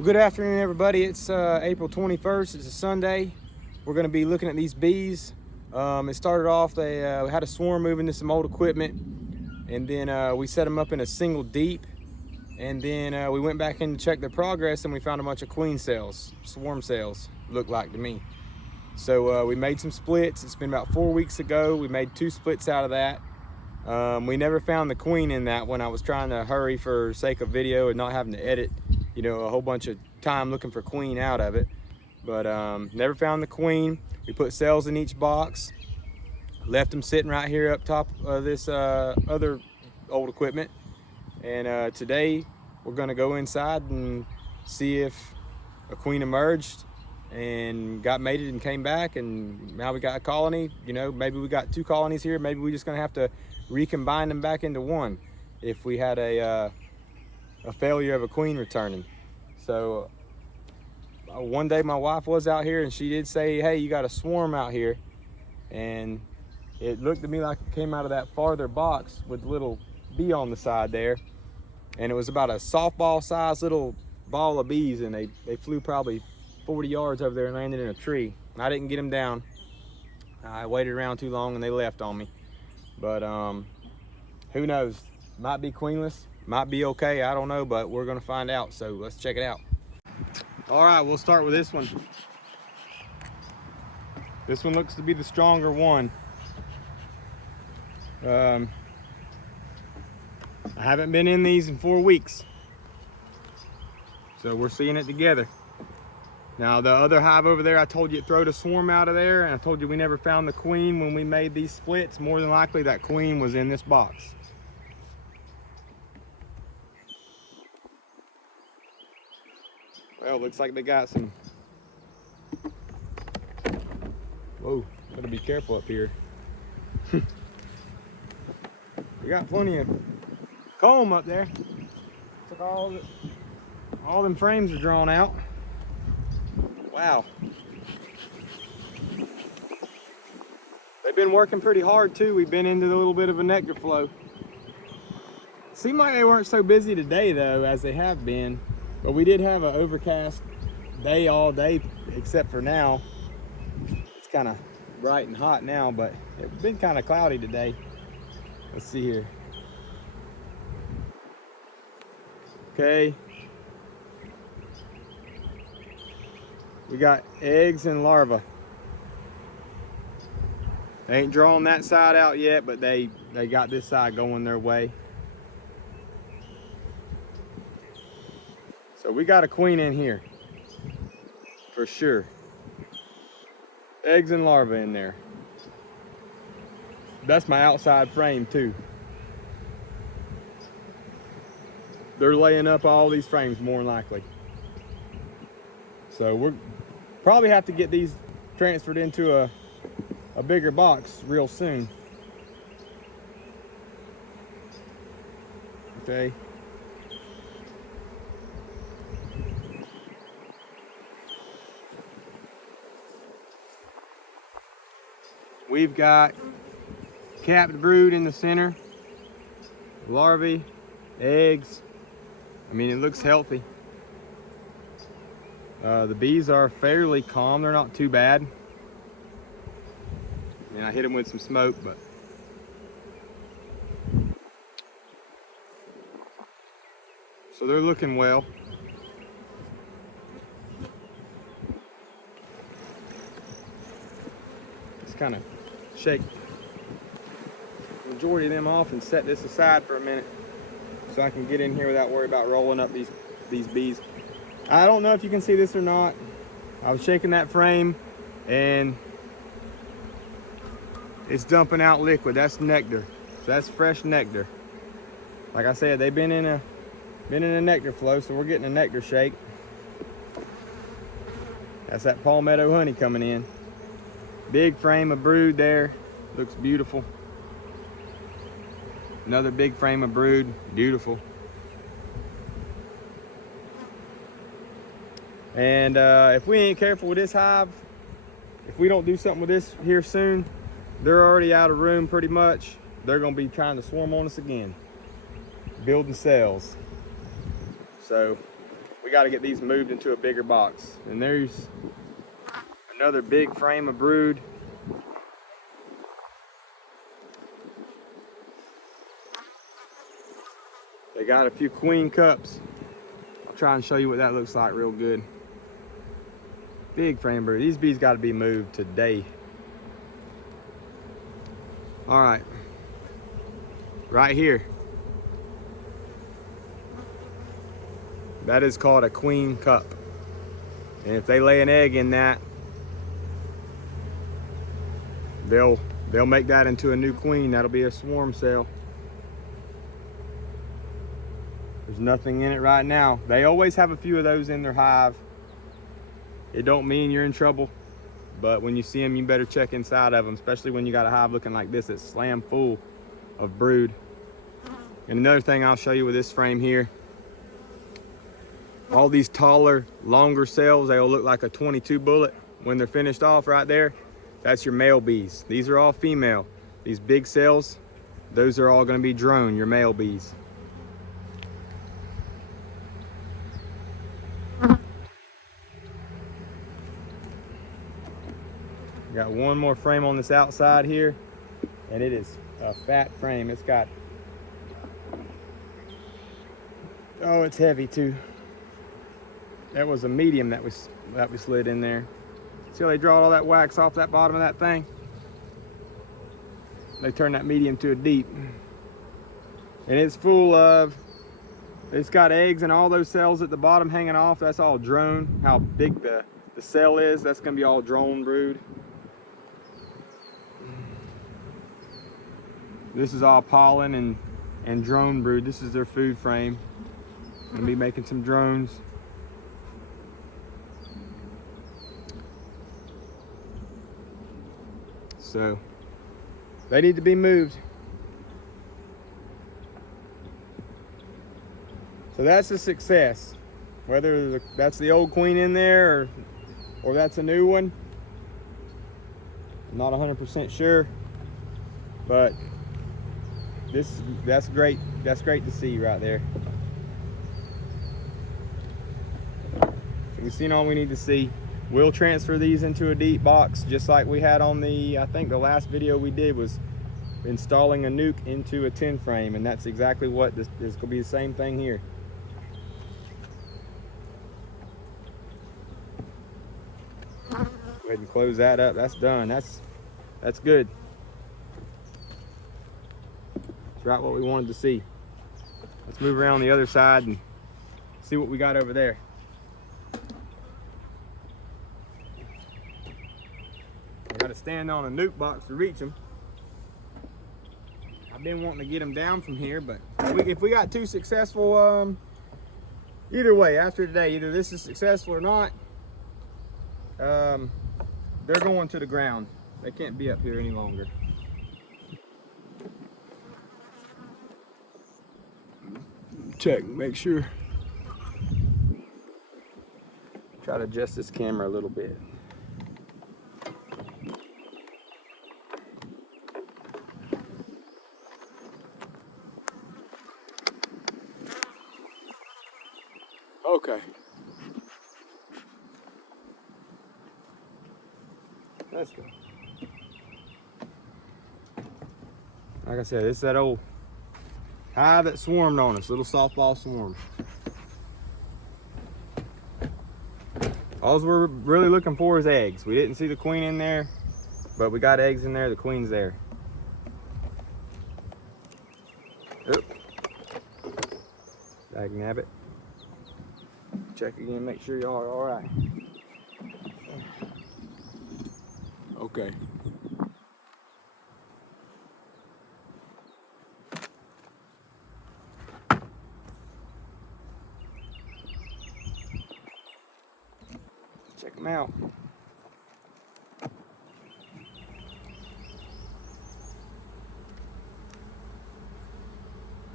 Well, good afternoon, everybody. It's April 21st. It's a Sunday. We're going to be looking at these bees. It started off, they had a swarm moving to some old equipment, and then we set them up in a single deep, and then we went back in to check their progress, and we found a bunch of queen cells, swarm cells, looked like to me. So we made some splits. It's been about 4 weeks ago. We made 2 splits out of that. We never found the queen in that one. I was trying to hurry for sake of video and not having to edit, you know, a whole bunch of time looking for queen out of it. But never found the queen. We put cells in each box, left them sitting right here up top of this other old equipment. And today we're gonna go inside and see if a queen emerged and got mated and came back, and now we got a colony. You know, maybe we got 2 colonies here. Maybe we're just gonna have to recombine them back into one if we had a failure of a queen returning. So one day my wife was out here and she did say, hey, you got a swarm out here, and it looked to me like it came out of that farther box with the little bee on the side there, and it was about a softball sized little ball of bees, and they flew probably 40 yards over there and landed in a tree. I didn't get them down. I waited around too long and they left on me. But who knows? Might be queenless, might be okay, I don't know, but we're gonna find out. So let's check it out. All right, we'll start with this one. This one looks to be the stronger one. I haven't been in these in 4 weeks, so we're seeing it together. Now the other hive over there, I told you to throw the swarm out of there, and I told you we never found the queen when we made these splits. More than likely that queen was in this box. Well, looks like they got some. Whoa, gotta be careful up here. We got plenty of comb up there. Took all them frames are drawn out. Wow. They've been working pretty hard too. We've been into a little bit of a nectar flow. Seemed like they weren't so busy today though, as they have been. But we did have an overcast day all day, except for now. It's kind of bright and hot now, but it's been kind of cloudy today. Let's see here. Okay. We got eggs and larvae. They ain't drawing that side out yet, but they got this side going their way. So we got a queen in here, for sure. Eggs and larvae in there. That's my outside frame too. They're laying up all these frames more than likely. So we're probably have to get these transferred into a bigger box real soon. Okay. We've got capped brood in the center, larvae, eggs. I mean, it looks healthy. The bees are fairly calm. They're not too bad. I mean, I hit them with some smoke, but so they're looking well. Just kind of shake the majority of them off and set this aside for a minute so I can get in here without worrying about rolling up these bees. I don't know if you can see this or not. I was shaking that frame and it's dumping out liquid. That's nectar. So that's fresh nectar. Like I said, they've been in a nectar flow, so we're getting a nectar shake. That's that palmetto honey coming in. Big frame of brood there. Looks beautiful. Another big frame of brood. Beautiful. And if we ain't careful with this hive, if we don't do something with this here soon, they're already out of room pretty much. They're gonna be trying to swarm on us again, building cells. So we we got to get these moved into a bigger box. And there's another big frame of brood. They got a few queen cups. I'll try and show you what that looks like real good. Big frame brood. These bees got to be moved today. All right, right here. That is called a queen cup. And if they lay an egg in that, they'll make that into a new queen. That'll be a swarm cell. There's nothing in it right now. They always have a few of those in their hive. It don't mean you're in trouble, but when you see them, you better check inside of them, especially when you got a hive looking like this that's slam full of brood. And another thing I'll show you with this frame here, all these taller, longer cells, they'll look like a 22 bullet when they're finished off right there. That's your male bees. These are all female. These big cells, those are all gonna be drone, your male bees. Got one more frame on this outside here, and it is a fat frame. It's got, oh, it's heavy too. That was a medium that we slid in there. See how they draw all that wax off that bottom of that thing? They turn that medium to a deep. And it's full of, it's got eggs and all those cells at the bottom hanging off. That's all drone. How big the cell is, that's gonna be all drone brood. This is all pollen and drone brood. This is their food frame. Gonna be making some drones. So they need to be moved. So that's a success. Whether that's the old queen in there or that's a new one, I'm not 100% sure, but that's great. That's great to see right there. So we've seen all we need to see. We'll transfer these into a deep box just like we had on the, I think the last video we did was installing a nuke into a 10 frame, and that's exactly what this is going to be. The same thing here. Go ahead and close that up. That's done. That's good. That's right what we wanted to see. Let's move around the other side and see what we got over there. I got to stand on a nuke box to reach them. I've been wanting to get them down from here, but if we got too successful, either way, after today, either this is successful or not, they're going to the ground. They can't be up here any longer. Check, make sure. Try to adjust this camera a little bit. Okay. Let's go. Like I said, it's that old hive that swarmed on us, little softball swarm. All we're really looking for is eggs. We didn't see the queen in there, but we got eggs in there. The queen's there. Oop. Dag nabbit. Check again, make sure y'all are all right. Okay. Check them out.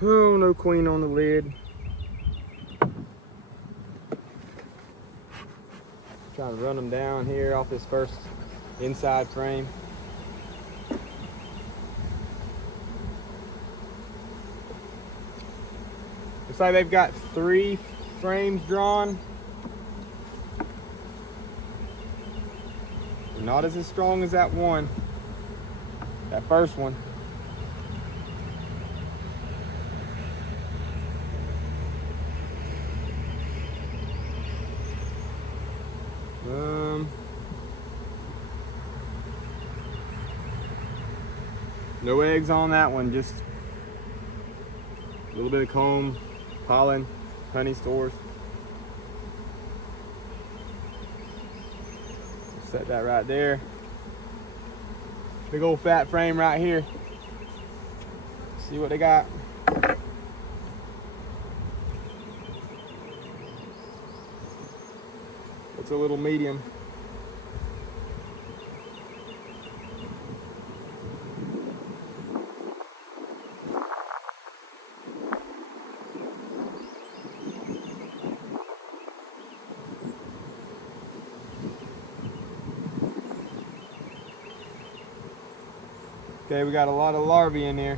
Oh, no queen on the lid. Trying to run them down here off this first inside frame. Looks like they've got 3 frames drawn. Not as strong as that first one. No eggs on that one, just a little bit of comb, pollen, honey stores. Set that right there. Big old fat frame right here. See what they got. It's a little medium. Okay, we got a lot of larvae in there.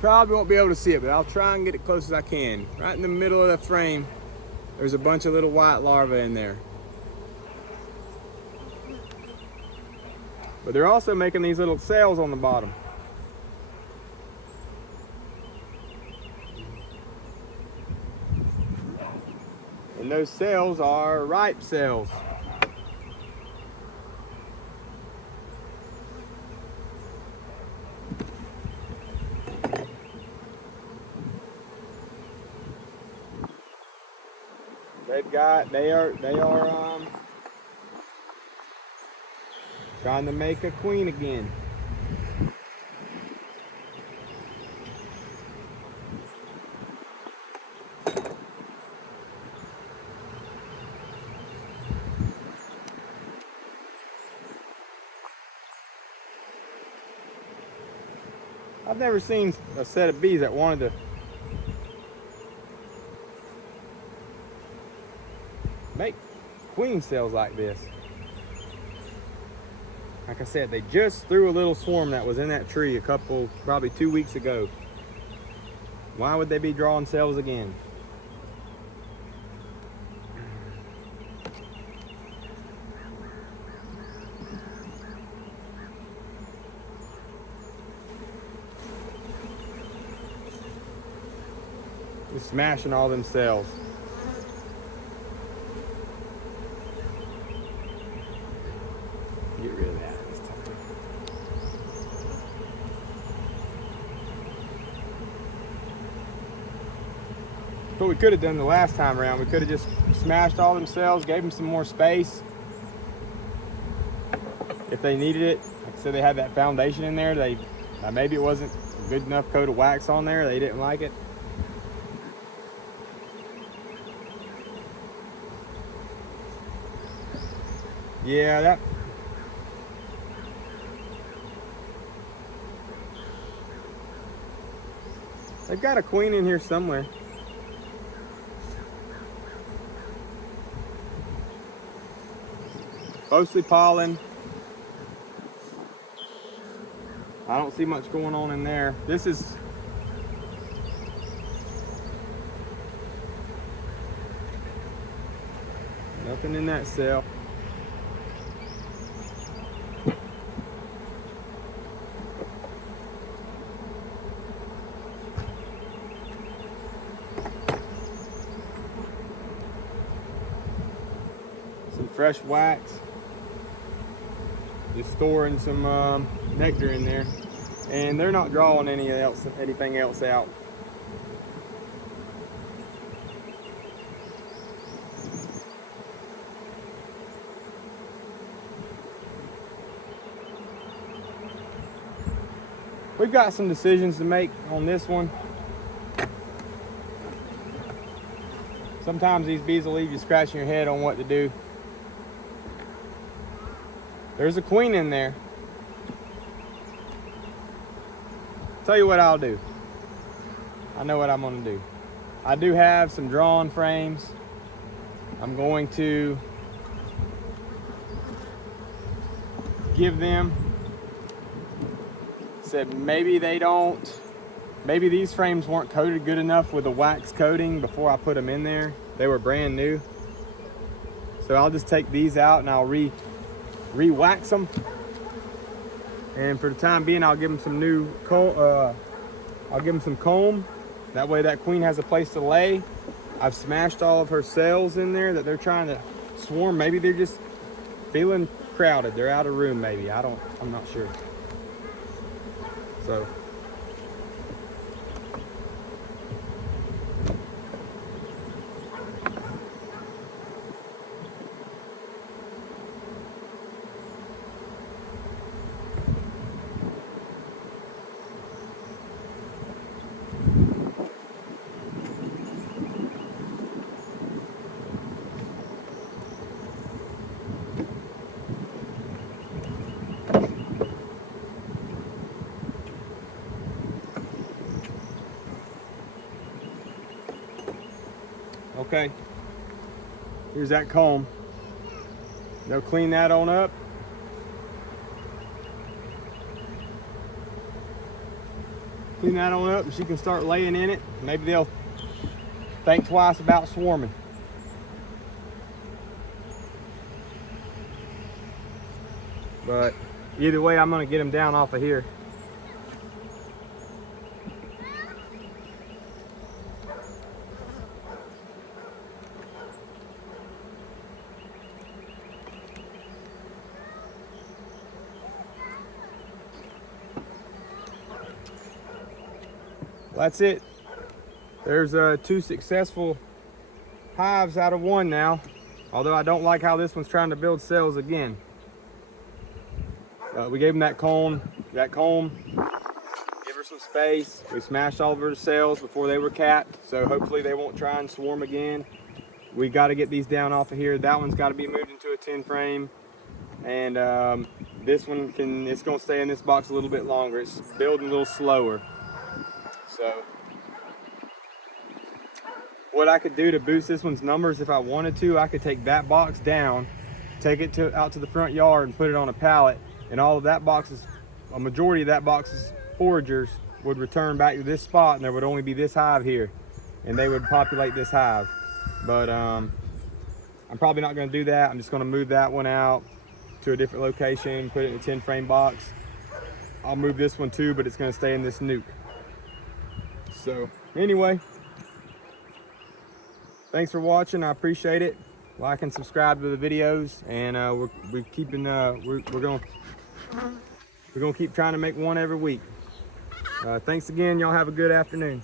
Probably won't be able to see it, but I'll try and get it close as I can. Right in the middle of the frame, there's a bunch of little white larvae in there. But they're also making these little cells on the bottom. And those cells are ripe cells. They are trying to make a queen again. I've never seen a set of bees that wanted to make queen cells like this. Like I said, they just threw a little swarm that was in that tree probably 2 weeks ago. Why would they be drawing cells again? Just smashing all them cells. Get rid of that this time. What we could have done the last time around, we could have just smashed all them cells, gave them some more space. If they needed it, like I said, they had that foundation in there. Maybe it wasn't a good enough coat of wax on there. They didn't like it. Yeah, they've got a queen in here somewhere. Mostly pollen. I don't see much going on in there. This is nothing in that cell. Some fresh wax. Just storing some nectar in there, and they're not drawing anything else out. We've got some decisions to make on this one. Sometimes these bees will leave you scratching your head on what to do. There's a queen in there. Tell you what I'll do. I know what I'm gonna do. I do have some drawn frames. I'm going to give them, said maybe these frames weren't coated good enough with a wax coating before I put them in there. They were brand new. So I'll just take these out and I'll re-wax them. And for the time being, I'll give them some new comb. I'll give them some comb. That way that queen has a place to lay. I've smashed all of her cells in there that they're trying to swarm. Maybe they're just feeling crowded. They're out of room maybe. I'm not sure. So. Okay, here's that comb. They'll clean that on up. Clean that on up and she can start laying in it. Maybe they'll think twice about swarming. But either way, I'm gonna get them down off of here. That's it. There's 2 successful hives out of 1 now. Although I don't like how this one's trying to build cells again. We gave them that comb, give her some space. We smashed all of her cells before they were capped, so hopefully they won't try and swarm again. We got to get these down off of here. That one's got to be moved into a 10 frame. And this one it's gonna stay in this box a little bit longer. It's building a little slower. So what I could do to boost this one's numbers if I wanted to, I could take that box down, take it out to the front yard and put it on a pallet, and all of that box's, a majority of that box's foragers would return back to this spot, and there would only be this hive here, and they would populate this hive. But I'm probably not going to do that. I'm just going to move that one out to a different location, put it in a 10 frame box. I'll move this one too, but it's going to stay in this nuke. So anyway, thanks for watching. I appreciate it. Like and subscribe to the videos, and we're gonna keep trying to make one every week. Thanks again. Y'all have a good afternoon.